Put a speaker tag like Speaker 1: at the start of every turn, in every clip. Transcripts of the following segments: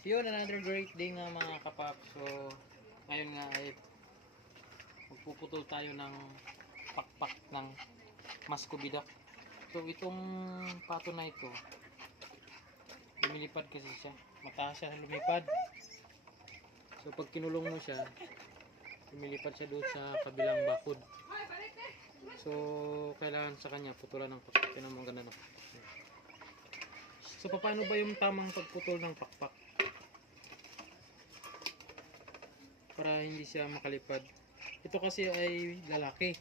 Speaker 1: Yun, another great day nga mga kapap. So, ngayon nga ay magpuputol tayo ng pakpak ng maskubidak. So, itong pato na ito, lumilipad kasi siya. Mataas siya lumipad. So, pag kinulong mo siya, lumilipad siya doon sa kabilang bakod. So, kailangan sa kanya putulan ng pakpak. Yun ang mga ganda ng. So, paano ba yung tamang pagputol ng pakpak? Para hindi siya makalipad. Ito kasi ay lalaki.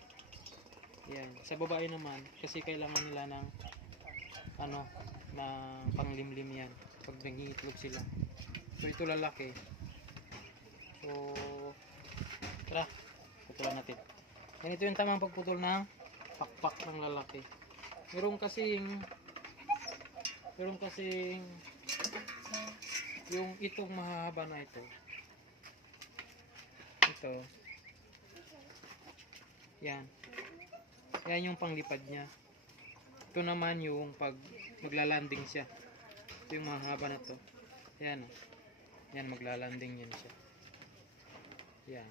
Speaker 1: Yan. Sa babae naman, kasi kailangan nila ng ano, na panglimlim yan. Pag nangingitlog sila. So, ito lalaki. So, tara, putulan natin. Ganito yung tamang pagputol ng pakpak ng lalaki. Meron kasing meron kasing yung itong mahahaba na ito. Ito. Yan. Yan yung panglipad niya. Ito naman yung pag maglalanding siya. Ito yung mahaba na to. Yan. Yan maglalanding yan siya. Yan.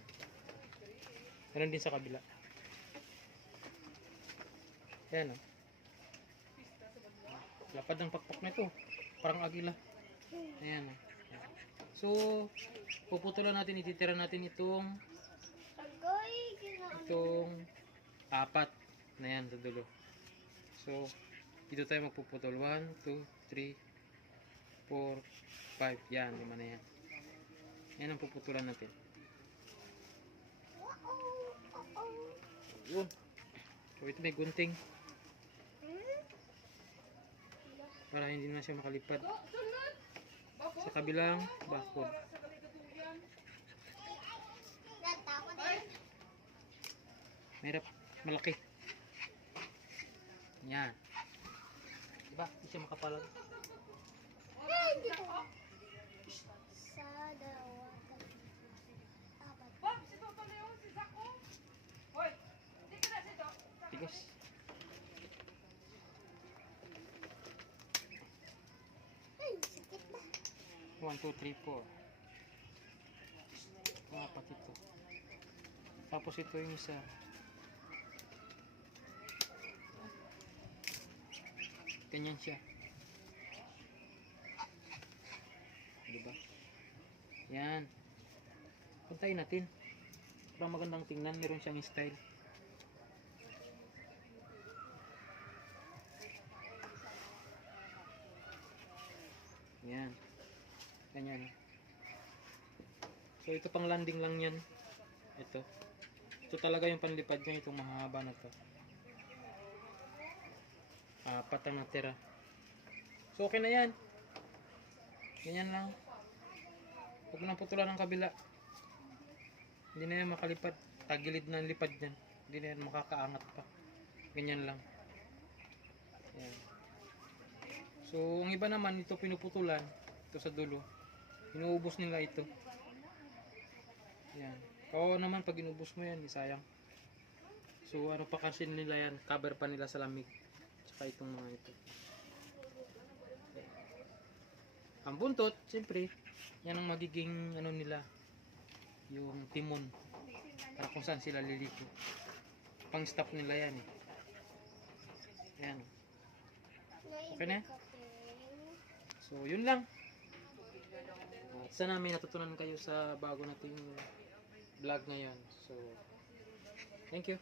Speaker 1: Meron din sa kabila. Yan oh. Lapad ng pakpak na ito. Parang agila. Ayan oh. So, puputulan natin, ititira natin itong itong apat na yan sa dulo. So, dito tayo magpuputol. 1, 2, 3, 4, 5. Yan, lima na yan. Yan ang puputulan natin. Yun. So, ito may gunting. Para hindi na siya makalipad. Sa kabilang bakod. Mahirap. Malaki. Yan. Diba? Hindi siya makapalag.
Speaker 2: Sa dalawa. Apat.
Speaker 1: Tigas.
Speaker 2: Ay, sakit na.
Speaker 1: 1, 2, 3, 4. Apat ito. Tapos ito yung isa. Ganyan siya. Diba? Yan. Puntayin natin. Para magandang tingnan. Meron siyang style. Yan. Ganyan. So ito pang landing lang yan. Ito. Ito talaga yung panlipad niya. Itong mahaba na to. Apat ang natira. So okay na yan. Ganyan lang. Huwag nang putulan ng kabila. Hindi na yan makalipad. Tagilid na lipad yan. Hindi na yan makakaangat pa. Ganyan lang. Yan. So, ang iba naman, ito pinuputulan. Ito sa dulo. Inuubos nila ito. Yan. Kawawa naman pag inubos mo yan, di sayang. So, ano pa kasi nila yan? Cover pa nila sa lamig. Tsaka itong mga ito. Ang buntot, siyempre, yan ang magiging ano nila, yung timon. Para kung saan sila liliko. Pang stop nila yan eh. Yan. Okay na? So, yun lang. Sana may natutunan kayo sa bago nating vlog ngayon. So, thank you.